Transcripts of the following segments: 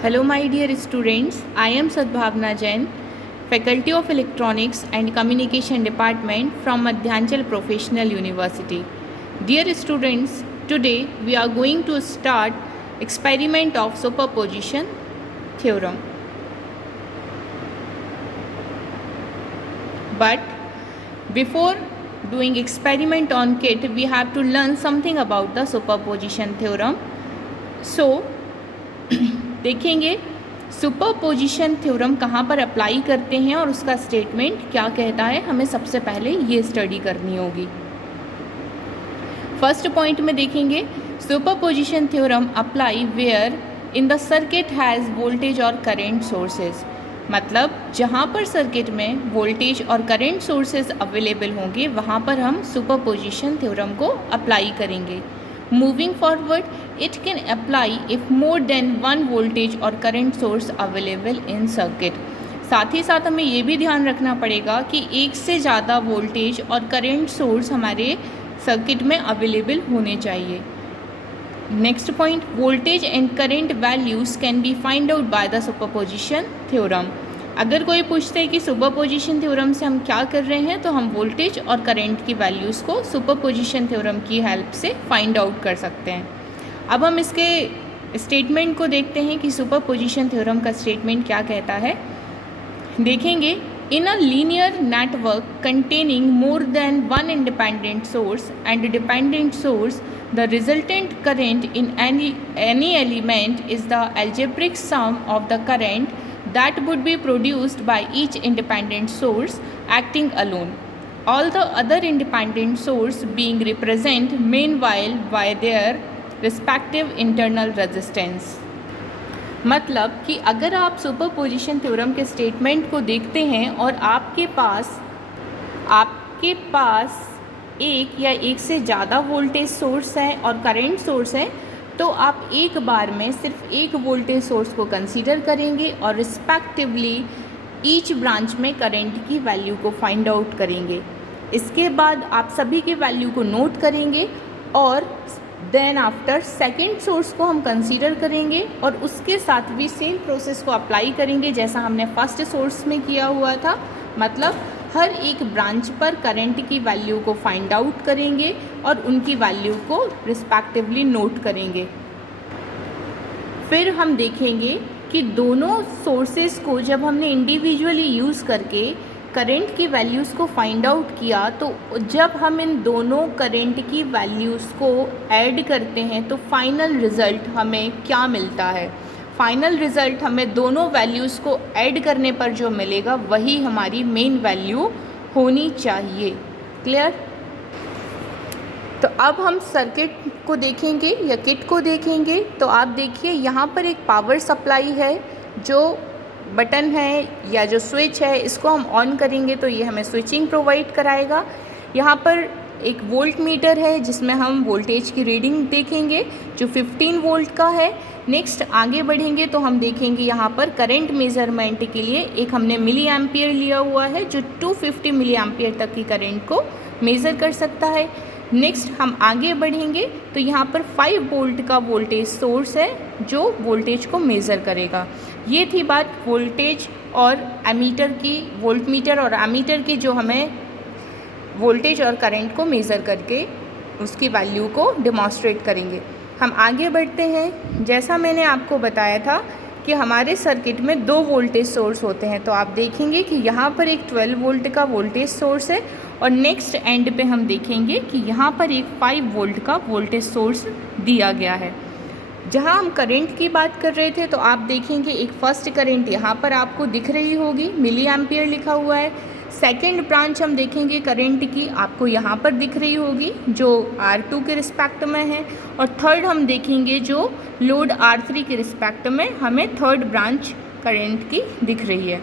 Hello my dear students, I am Sadbhavna Jain, Faculty of Electronics and Communication Department from Madhyanchal Professional University. Dear students, today we are going to start experiment of superposition theorem. But before doing experiment on kit, we have to learn something about the superposition theorem. So देखेंगे superposition theorem कहाँ पर apply करते हैं और उसका statement क्या कहता है, हमें सबसे पहले ये स्टडी करनी होगी। फर्स्ट पॉइंट में देखेंगे superposition theorem apply where in the circuit has voltage और करंट सोर्सेज, मतलब जहाँ पर सर्किट में वोल्टेज और करंट सोर्सेज अवेलेबल होंगे वहाँ पर हम सुपरपोजिशन थ्योरम को अप्लाई करेंगे। Moving forward, it can apply if more than one voltage or current source available in circuit. साथ ही साथ हमें ये भी ध्यान रखना पड़ेगा कि एक से ज़्यादा वोल्टेज और करंट सोर्स हमारे सर्किट में अवेलेबल होने चाहिए। Next point, voltage and current values can be find out by the superposition theorem. अगर कोई पूछते हैं कि सुपरपोजिशन थ्योरम से हम क्या कर रहे हैं, तो हम वोल्टेज और करंट की वैल्यूज़ को सुपरपोजिशन थ्योरम की हेल्प से फाइंड आउट कर सकते हैं। अब हम इसके स्टेटमेंट को देखते हैं कि सुपरपोजिशन थ्योरम का स्टेटमेंट क्या कहता है। देखेंगे, in a linear network containing more than one independent source and dependent source, the resultant current in any element is the algebraic sum of the current that would be produced by each independent source acting alone, all the other independent source being represented meanwhile by their respective internal resistance। मतलब कि अगर आप superposition theorem के statement को देखते हैं और आपके पास एक या एक से ज़्यादा वोल्टेज सोर्स है और करंट सोर्स है, तो आप एक बार में सिर्फ एक वोल्टेज सोर्स को कंसीडर करेंगे और रिस्पेक्टिवली ईच ब्रांच में करंट की वैल्यू को फाइंड आउट करेंगे। इसके बाद आप सभी के वैल्यू को नोट करेंगे और देन आफ्टर सेकंड सोर्स को हम कंसीडर करेंगे और उसके साथ भी सेम प्रोसेस को अप्लाई करेंगे जैसा हमने फर्स्ट सोर्स में किया हुआ था। मतलब हर एक ब्रांच पर करंट की वैल्यू को फाइंड आउट करेंगे और उनकी वैल्यू को रिस्पेक्टिवली नोट करेंगे। फिर हम देखेंगे कि दोनों सोर्सेस को जब हमने इंडिविजुअली यूज़ करके करंट की वैल्यूज़ को फाइंड आउट किया, तो जब हम इन दोनों करंट की वैल्यूज़ को ऐड करते हैं तो फाइनल रिज़ल्ट हमें क्या मिलता है। फाइनल रिज़ल्ट हमें दोनों वैल्यूज़ को ऐड करने पर जो मिलेगा वही हमारी मेन वैल्यू होनी चाहिए। क्लियर? तो अब हम सर्किट को देखेंगे या किट को देखेंगे। तो आप देखिए, यहाँ पर एक पावर सप्लाई है, जो बटन है या जो स्विच है इसको हम ऑन करेंगे तो ये हमें स्विचिंग प्रोवाइड कराएगा। यहाँ पर एक वोल्ट मीटर है जिसमें हम वोल्टेज की रीडिंग देखेंगे जो 15 वोल्ट का है। नेक्स्ट आगे बढ़ेंगे तो हम देखेंगे यहाँ पर करंट मेज़रमेंट के लिए एक हमने मिली एम्पियर लिया हुआ है जो 250 मिली एम्पियर तक की करंट को मेज़र कर सकता है। नेक्स्ट हम आगे बढ़ेंगे तो यहाँ पर 5 वोल्ट का वोल्टेज सोर्स है जो वोल्टेज को मेज़र करेगा। ये थी बात वोल्टेज और एमीटर की, वोल्ट मीटर और एमीटर की, जो हमें वोल्टेज और करंट को मेज़र करके उसकी वैल्यू को डिमॉन्स्ट्रेट करेंगे। हम आगे बढ़ते हैं। जैसा मैंने आपको बताया था कि हमारे सर्किट में 2 वोल्टेज सोर्स होते हैं, तो आप देखेंगे कि यहाँ पर एक 12 वोल्ट का वोल्टेज सोर्स है और नेक्स्ट एंड पे हम देखेंगे कि यहाँ पर एक 5 वोल्ट का वोल्टेज सोर्स दिया गया है। जहाँ हम करंट की बात कर रहे थे तो आप देखेंगे एक फर्स्ट करंट यहाँ पर आपको दिख रही होगी, मिली एम्पियर लिखा हुआ है। सेकेंड ब्रांच हम देखेंगे करंट की, आपको यहाँ पर दिख रही होगी जो R2 के रिस्पेक्ट में है। और थर्ड हम देखेंगे जो लोड R3 के रिस्पेक्ट में हमें थर्ड ब्रांच करंट की दिख रही है।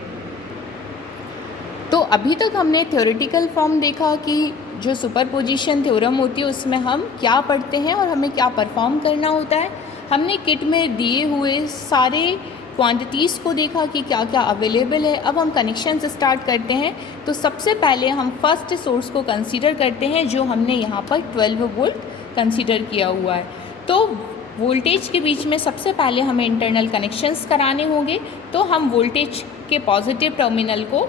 तो अभी तक हमने थ्योरेटिकल फॉर्म देखा कि जो सुपरपोजिशन थ्योरम होती है उसमें हम क्या पढ़ते हैं और हमें क्या परफॉर्म करना होता है। हमने किट में दिए हुए सारे क्वांटिटीज़ को देखा कि क्या क्या अवेलेबल है। अब हम कनेक्शंस स्टार्ट करते हैं। तो सबसे पहले हम फर्स्ट सोर्स को कंसीडर करते हैं जो हमने यहाँ पर 12 वोल्ट कंसीडर किया हुआ है। तो वोल्टेज के बीच में सबसे पहले हमें इंटरनल कनेक्शंस कराने होंगे। तो हम वोल्टेज के पॉजिटिव टर्मिनल को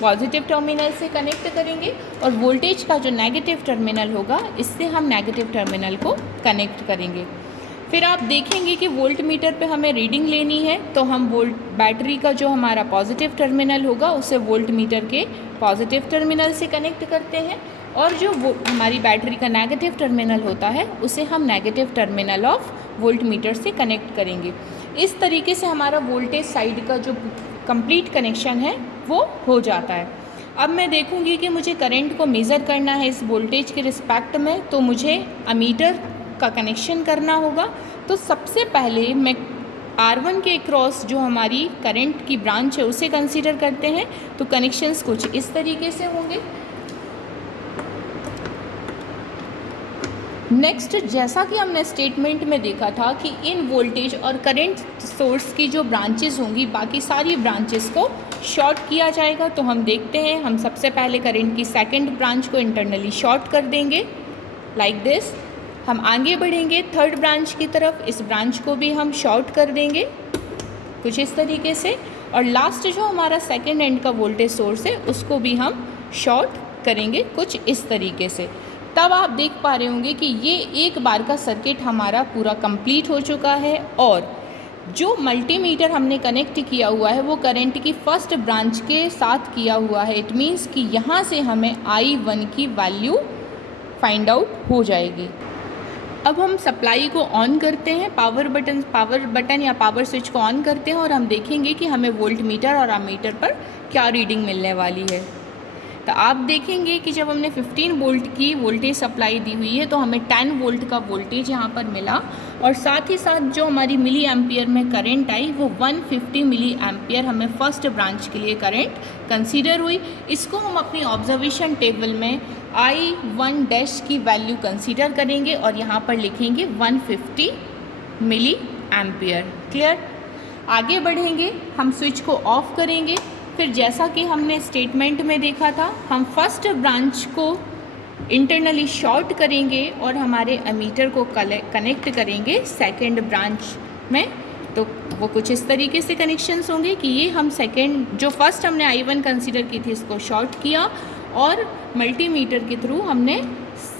पॉजिटिव टर्मिनल से कनेक्ट करेंगे और वोल्टेज का जो नेगेटिव टर्मिनल होगा इससे हम नेगेटिव टर्मिनल को कनेक्ट करेंगे। फिर आप देखेंगे कि वोल्ट मीटर पे हमें रीडिंग लेनी है, तो हम वोल्ट बैटरी का जो हमारा पॉजिटिव टर्मिनल होगा उसे वोल्ट मीटर के पॉजिटिव टर्मिनल से कनेक्ट करते हैं और जो हमारी बैटरी का नेगेटिव टर्मिनल होता है उसे हम negative terminal of volt meter से कनेक्ट करेंगे। इस तरीके से हमारा वोल्टेज साइड का जो कंप्लीट कनेक्शन है वो हो जाता है। अब मैं देखूंगी कि मुझे करंट को मेज़र करना है इस वोल्टेज के रिस्पेक्ट में, तो मुझे अमीटर का कनेक्शन करना होगा। तो सबसे पहले मैं R1 के क्रॉस जो हमारी करंट की ब्रांच है उसे कंसीडर करते हैं। तो कनेक्शंस कुछ इस तरीके से होंगे। नेक्स्ट, जैसा कि हमने स्टेटमेंट में देखा था कि इन वोल्टेज और करंट सोर्स की जो ब्रांचेस होंगी बाकी सारी ब्रांचेस को शॉर्ट किया जाएगा। तो हम देखते हैं, हम सबसे पहले करंट की सेकंड ब्रांच को इंटरनली शॉर्ट कर देंगे लाइक दिस। हम आगे बढ़ेंगे थर्ड ब्रांच की तरफ, इस ब्रांच को भी हम शॉर्ट कर देंगे कुछ इस तरीके से। और लास्ट जो हमारा सेकेंड एंड का वोल्टेज सोर्स है उसको भी हम शॉर्ट करेंगे कुछ इस तरीके से। तब आप देख पा रहे होंगे कि ये एक बार का सर्किट हमारा पूरा कंप्लीट हो चुका है और जो मल्टीमीटर हमने कनेक्ट किया हुआ है वो करंट की फर्स्ट ब्रांच के साथ किया हुआ है। इट मीन्स कि यहाँ से हमें I1 की वैल्यू फाइंड आउट हो जाएगी। अब हम सप्लाई को ऑन करते हैं, पावर बटन या पावर स्विच को ऑन करते हैं और हम देखेंगे कि हमें वोल्ट मीटर और अमीटर पर क्या रीडिंग मिलने वाली है। तो आप देखेंगे कि जब हमने 15 वोल्ट की वोल्टेज सप्लाई दी हुई है तो हमें 10 वोल्ट का वोल्टेज यहाँ पर मिला और साथ ही साथ जो हमारी मिली एम्पियर में करंट आई वो 150 मिली एम्पियर हमें फर्स्ट ब्रांच के लिए करंट कंसीडर हुई। इसको हम अपनी ऑब्जर्वेशन टेबल में I1 डैश की वैल्यू कंसीडर करेंगे और यहाँ पर लिखेंगे 150 मिली एम्पियर। क्लियर? आगे बढ़ेंगे, हम स्विच को ऑफ करेंगे। फिर जैसा कि हमने स्टेटमेंट में देखा था, हम फर्स्ट ब्रांच को इंटरनली शॉर्ट करेंगे और हमारे अमीटर को कनेक्ट करेंगे सेकंड ब्रांच में। तो वो कुछ इस तरीके से कनेक्शंस होंगे कि ये हम सेकंड जो फर्स्ट हमने I1 कंसीडर की थी इसको शॉर्ट किया और मल्टीमीटर के थ्रू हमने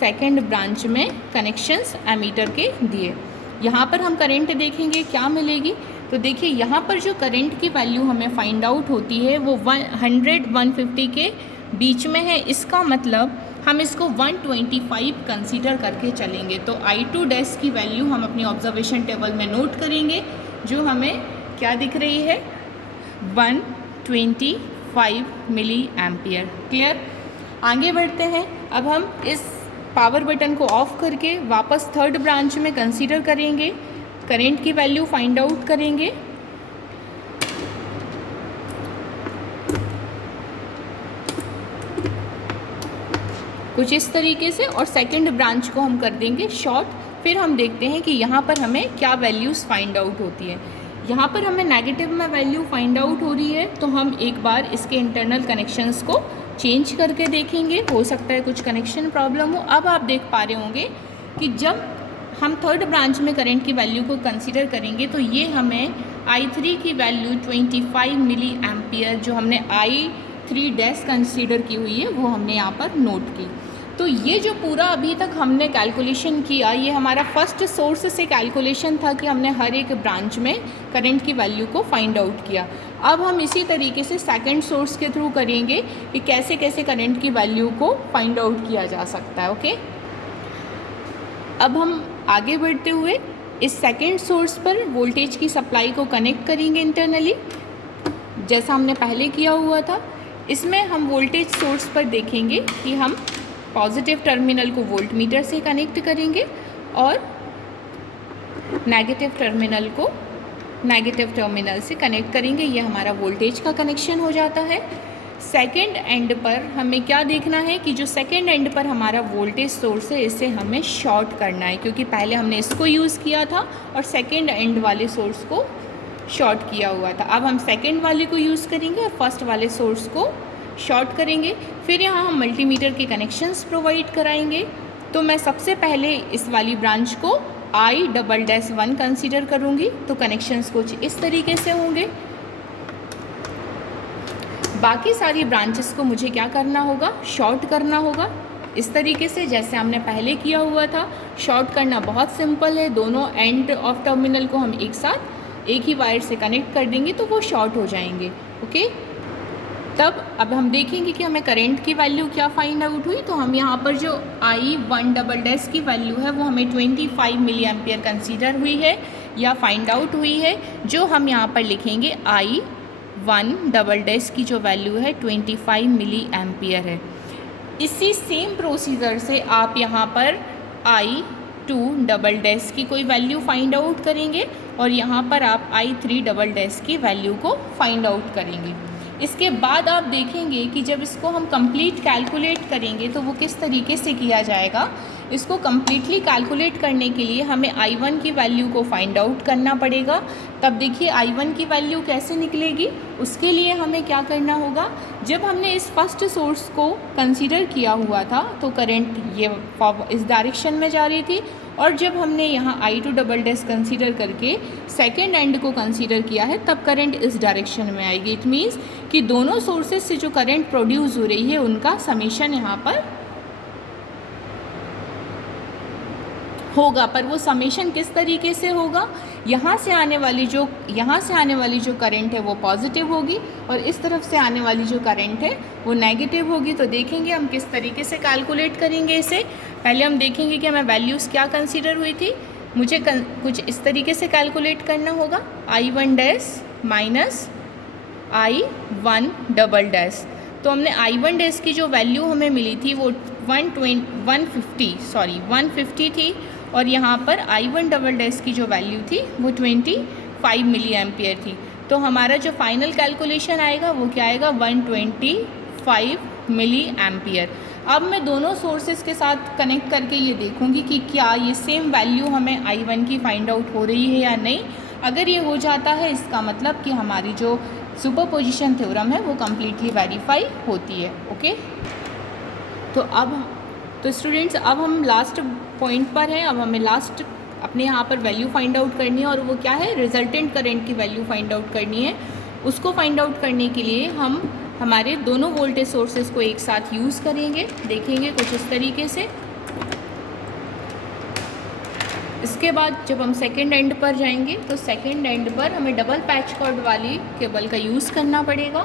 सेकंड ब्रांच में कनेक्शंस एमीटर के दिए। यहाँ पर हम करंट देखेंगे क्या मिलेगी। तो देखिए यहाँ पर जो करंट की वैल्यू हमें फाइंड आउट होती है वो 100-150 के बीच में है। इसका मतलब हम इसको 125 कंसीडर करके चलेंगे। तो I2 डैश की वैल्यू हम अपनी ऑब्जर्वेशन टेबल में नोट करेंगे जो हमें क्या दिख रही है, 125 मिली एम्पियर। क्लियर? आगे बढ़ते हैं। अब हम इस पावर बटन को ऑफ करके वापस थर्ड ब्रांच में कंसीडर करेंगे, करंट की वैल्यू फाइंड आउट करेंगे। कुछ इस तरीके से और सेकंड ब्रांच को हम कर देंगे शॉर्ट। फिर हम देखते हैं कि यहाँ पर हमें क्या वैल्यूज़ फाइंड आउट होती है। यहाँ पर हमें नेगेटिव में वैल्यू फाइंड आउट हो रही है तो हम एक बार इसके इंटरनल कनेक्शंस को चेंज करके देखेंगे, हो सकता है कुछ कनेक्शन प्रॉब्लम हो। अब आप देख पा रहे होंगे कि जब हम थर्ड ब्रांच में करंट की वैल्यू को कंसीडर करेंगे तो ये हमें I3 की वैल्यू 25 मिली एम्पियर जो हमने I3 डैश कंसीडर की हुई है वो हमने यहाँ पर नोट की। तो ये जो पूरा अभी तक हमने कैलकुलेशन किया ये हमारा फर्स्ट सोर्स से कैलकुलेशन था कि हमने हर एक ब्रांच में करंट की वैल्यू को फाइंड आउट किया। अब हम इसी तरीके से सेकंड सोर्स के थ्रू करेंगे कि कैसे कैसे करंट की वैल्यू को फाइंड आउट किया जा सकता है। ओके, अब हम आगे बढ़ते हुए इस सेकंड सोर्स पर वोल्टेज की सप्लाई को कनेक्ट करेंगे इंटरनली जैसा हमने पहले किया हुआ था। इसमें हम वोल्टेज सोर्स पर देखेंगे कि हम पॉजिटिव टर्मिनल को वोल्ट मीटर से कनेक्ट करेंगे और नेगेटिव टर्मिनल को नेगेटिव टर्मिनल से कनेक्ट करेंगे। ये हमारा वोल्टेज का कनेक्शन हो जाता है। सेकेंड एंड पर हमें क्या देखना है कि जो सेकेंड एंड पर हमारा वोल्टेज सोर्स है इसे हमें शॉर्ट करना है क्योंकि पहले हमने इसको यूज़ किया था और सेकेंड एंड वाले सोर्स को शॉर्ट किया हुआ था। अब हम सेकेंड वाले को यूज़ करेंगे और फर्स्ट वाले सोर्स को शॉर्ट करेंगे। फिर यहाँ हम मल्टीमीटर के कनेक्शंस प्रोवाइड कराएंगे। तो मैं सबसे पहले इस वाली ब्रांच को I"1 कंसीडर करूँगी तो कनेक्शंस कुछ इस तरीके से होंगे। बाकी सारी ब्रांचेस को मुझे क्या करना होगा, शॉर्ट करना होगा इस तरीके से जैसे हमने पहले किया हुआ था। शॉर्ट करना बहुत सिंपल है, दोनों एंड ऑफ टर्मिनल को हम एक साथ एक ही वायर से कनेक्ट कर देंगे तो वो शॉर्ट हो जाएंगे। ओके, तब अब हम देखेंगे कि हमें करंट की वैल्यू क्या फाइंड आउट हुई। तो हम यहाँ पर जो I1" की वैल्यू है वो हमें 25 मिली एम्पियर कंसीडर हुई है या फाइंड आउट हुई है, जो हम यहाँ पर लिखेंगे I1" की जो वैल्यू है 25 मिली एम्पियर है। इसी सेम प्रोसीजर से आप यहाँ पर I2" की कोई वैल्यू फाइंड आउट करेंगे और यहाँ पर आप I3" की वैल्यू को फाइंड आउट करेंगे। इसके बाद आप देखेंगे कि जब इसको हम कंप्लीट कैलकुलेट करेंगे तो वो किस तरीके से किया जाएगा। इसको कम्प्लीटली कैलकुलेट करने के लिए हमें I1 की वैल्यू को फाइंड आउट करना पड़ेगा। तब देखिए I1 की वैल्यू कैसे निकलेगी। उसके लिए हमें क्या करना होगा, जब हमने इस फर्स्ट सोर्स को कंसीडर किया हुआ था तो करंट ये इस डायरेक्शन में जा रही थी, और जब हमने यहाँ I2" कंसीडर करके सेकेंड एंड को कंसीडर किया है तब करंट इस डायरेक्शन में आएगी। इट मीन्स कि दोनों सोर्सेज से जो करंट प्रोड्यूस हो रही है उनका समेशन यहाँ पर होगा। पर वो समेशन किस तरीके से होगा, यहाँ से आने वाली जो करंट है वो पॉजिटिव होगी और इस तरफ से आने वाली जो करंट है वो नेगेटिव होगी। तो देखेंगे हम किस तरीके से कैलकुलेट करेंगे इसे। पहले हम देखेंगे कि हमें वैल्यूज़ क्या कंसीडर हुई थी। मुझे कुछ इस तरीके से कैलकुलेट करना होगा, I1' माइनस I1"। तो हमने I1' की जो वैल्यू हमें मिली थी वो 150 थी और यहाँ पर I1" की जो वैल्यू थी वो 25 मिली एम्पियर थी। तो हमारा जो फाइनल कैलकुलेशन आएगा वो क्या आएगा, 125 मिली एम्पियर। अब मैं दोनों सोर्सेज के साथ कनेक्ट करके ये देखूँगी कि क्या ये सेम वैल्यू हमें I1 की फाइंड आउट हो रही है या नहीं। अगर ये हो जाता है इसका मतलब कि हमारी जो सुपरपोजिशन थ्योरम है वो कम्प्लीटली वेरीफाई होती है। ओके, तो स्टूडेंट्स अब हम लास्ट पॉइंट पर हैं। अब हमें लास्ट अपने यहाँ पर वैल्यू फाइंड आउट करनी है और वो क्या है, रिजल्टेंट करंट की वैल्यू फाइंड आउट करनी है। उसको फाइंड आउट करने के लिए हम हमारे दोनों वोल्टेज सोर्सेज को एक साथ यूज़ करेंगे। देखेंगे कुछ इस तरीके से। इसके बाद जब हम सेकेंड एंड पर जाएंगे तो सेकेंड एंड पर हमें डबल पैच कॉर्ड वाली केबल का यूज़ करना पड़ेगा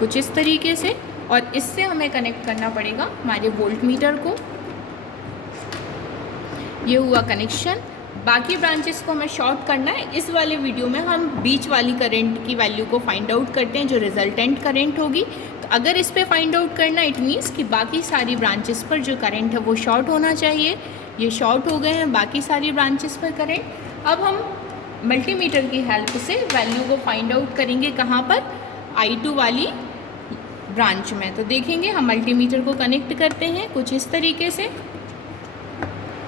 कुछ इस तरीके से, और इससे हमें कनेक्ट करना पड़ेगा हमारे वोल्ट मीटर को। ये हुआ कनेक्शन। बाकी ब्रांचेस को हमें शॉर्ट करना है। इस वाले वीडियो में हम बीच वाली करंट की वैल्यू को फाइंड आउट करते हैं जो रिजल्टेंट करंट होगी। तो अगर इस पे फाइंड आउट करना इट मीन्स कि बाकी सारी ब्रांचेस पर जो करंट है वो शॉर्ट होना चाहिए। ये शॉर्ट हो गए हैं बाकी सारी ब्रांचेस पर करंट। अब हम मल्टीमीटर की हेल्प से वैल्यू को फाइंड आउट करेंगे कहाँ पर, I2 वाली ब्रांच में। तो देखेंगे हम मल्टीमीटर को कनेक्ट करते हैं कुछ इस तरीके से।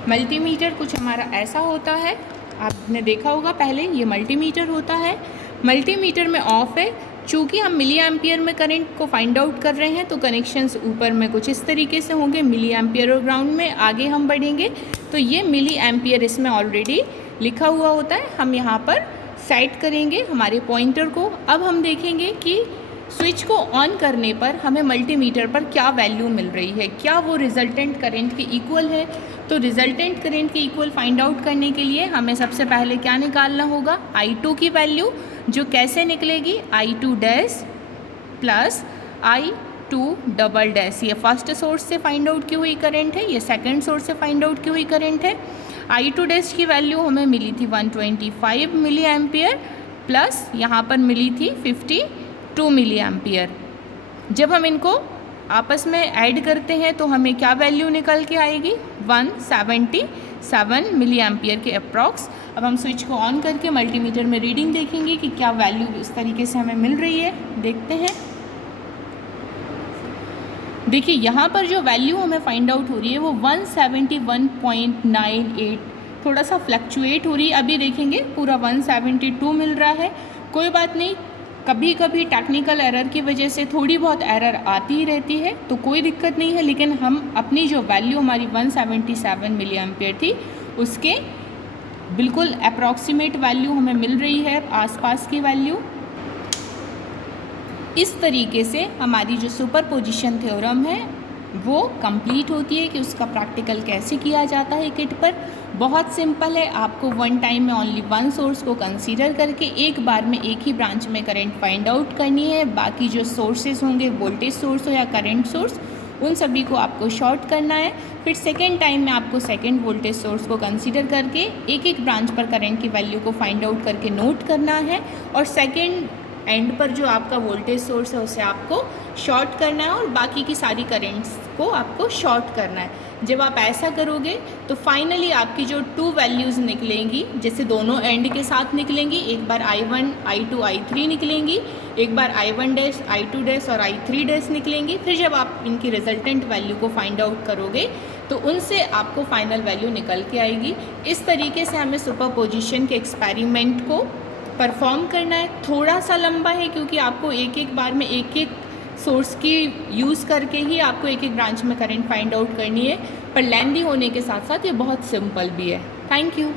मल्टीमीटर कुछ हमारा ऐसा होता है, आपने देखा होगा पहले, ये मल्टीमीटर होता है। मल्टीमीटर में ऑफ है। चूँकि हम मिली एम्पियर में करंट को फाइंड आउट कर रहे हैं तो कनेक्शंस ऊपर में कुछ इस तरीके से होंगे, मिली एम्पियर और ग्राउंड में। आगे हम बढ़ेंगे तो ये मिली एम्पियर इसमें ऑलरेडी लिखा हुआ होता है। हम यहाँ पर सेट करेंगे हमारे पॉइंटर को। अब हम देखेंगे कि स्विच को ऑन करने पर हमें मल्टीमीटर पर क्या वैल्यू मिल रही है, क्या वो रिजल्टेंट करंट के इक्वल है। तो रिजल्टेंट करंट के इक्वल फाइंड आउट करने के लिए हमें सबसे पहले क्या निकालना होगा, I2 की वैल्यू, जो कैसे निकलेगी, I2' प्लस I2"। ये फर्स्ट सोर्स से फाइंड आउट की हुई करंट है, ये सेकंड सोर्स से फाइंड आउट की हुई करंट है। I2' की वैल्यू हमें मिली थी 125 मिली एम्पियर प्लस यहाँ पर मिली थी 52 मिली एम्पियर। जब हम इनको आपस में ऐड करते हैं तो हमें क्या वैल्यू निकल के आएगी, 177 मिली एम्पियर के अप्रॉक्स। अब हम स्विच को ऑन करके मल्टीमीटर में रीडिंग देखेंगे कि क्या वैल्यू इस तरीके से हमें मिल रही है। देखते हैं, देखिए यहाँ पर जो वैल्यू हमें फाइंड आउट हो रही है वो 171.98, थोड़ा सा फ्लक्चुएट हो रही है। अभी देखेंगे पूरा 172 मिल रहा है। कोई बात नहीं, कभी कभी टेक्निकल एरर की वजह से थोड़ी बहुत एरर आती ही रहती है, तो कोई दिक्कत नहीं है, लेकिन हम अपनी जो वैल्यू हमारी 177 मिली एम्पियर थी उसके बिल्कुल अप्रॉक्सीमेट वैल्यू हमें मिल रही है, आसपास की वैल्यू। इस तरीके से हमारी जो सुपरपोजिशन थ्योरम है वो कंप्लीट होती है कि उसका प्रैक्टिकल कैसे किया जाता है किट पर। बहुत सिंपल है, आपको वन टाइम में ओनली वन सोर्स को कंसीडर करके एक बार में एक ही ब्रांच में करंट फाइंड आउट करनी है। बाकी जो सोर्सेज होंगे, वोल्टेज सोर्स हो या करंट सोर्स, उन सभी को आपको शॉर्ट करना है। फिर सेकेंड टाइम में आपको सेकेंड वोल्टेज सोर्स को कंसीडर करके एक एक ब्रांच पर करंट की वैल्यू को फाइंड आउट करके नोट करना है, और सेकेंड एंड पर जो आपका वोल्टेज सोर्स है उसे आपको शॉर्ट करना है, और बाकी की सारी करंट्स को आपको शॉर्ट करना है। जब आप ऐसा करोगे तो फाइनली आपकी जो टू वैल्यूज़ निकलेंगी, जैसे दोनों एंड के साथ निकलेंगी, एक बार I1, I2, I3 निकलेंगी, एक बार I1 डैश, I2 डैश और I3 डैश निकलेंगी। फिर जब आप इनकी रिजल्टेंट वैल्यू को फाइंड आउट करोगे तो उनसे आपको फाइनल वैल्यू निकल के आएगी। इस तरीके से हमें सुपरपोजिशन के एक्सपेरिमेंट को परफॉर्म करना है। थोड़ा सा लंबा है क्योंकि आपको एक एक बार में एक एक सोर्स की यूज़ करके ही आपको एक एक ब्रांच में करंट फाइंड आउट करनी है, पर लेंदी होने के साथ साथ ये बहुत सिंपल भी है। Thank you.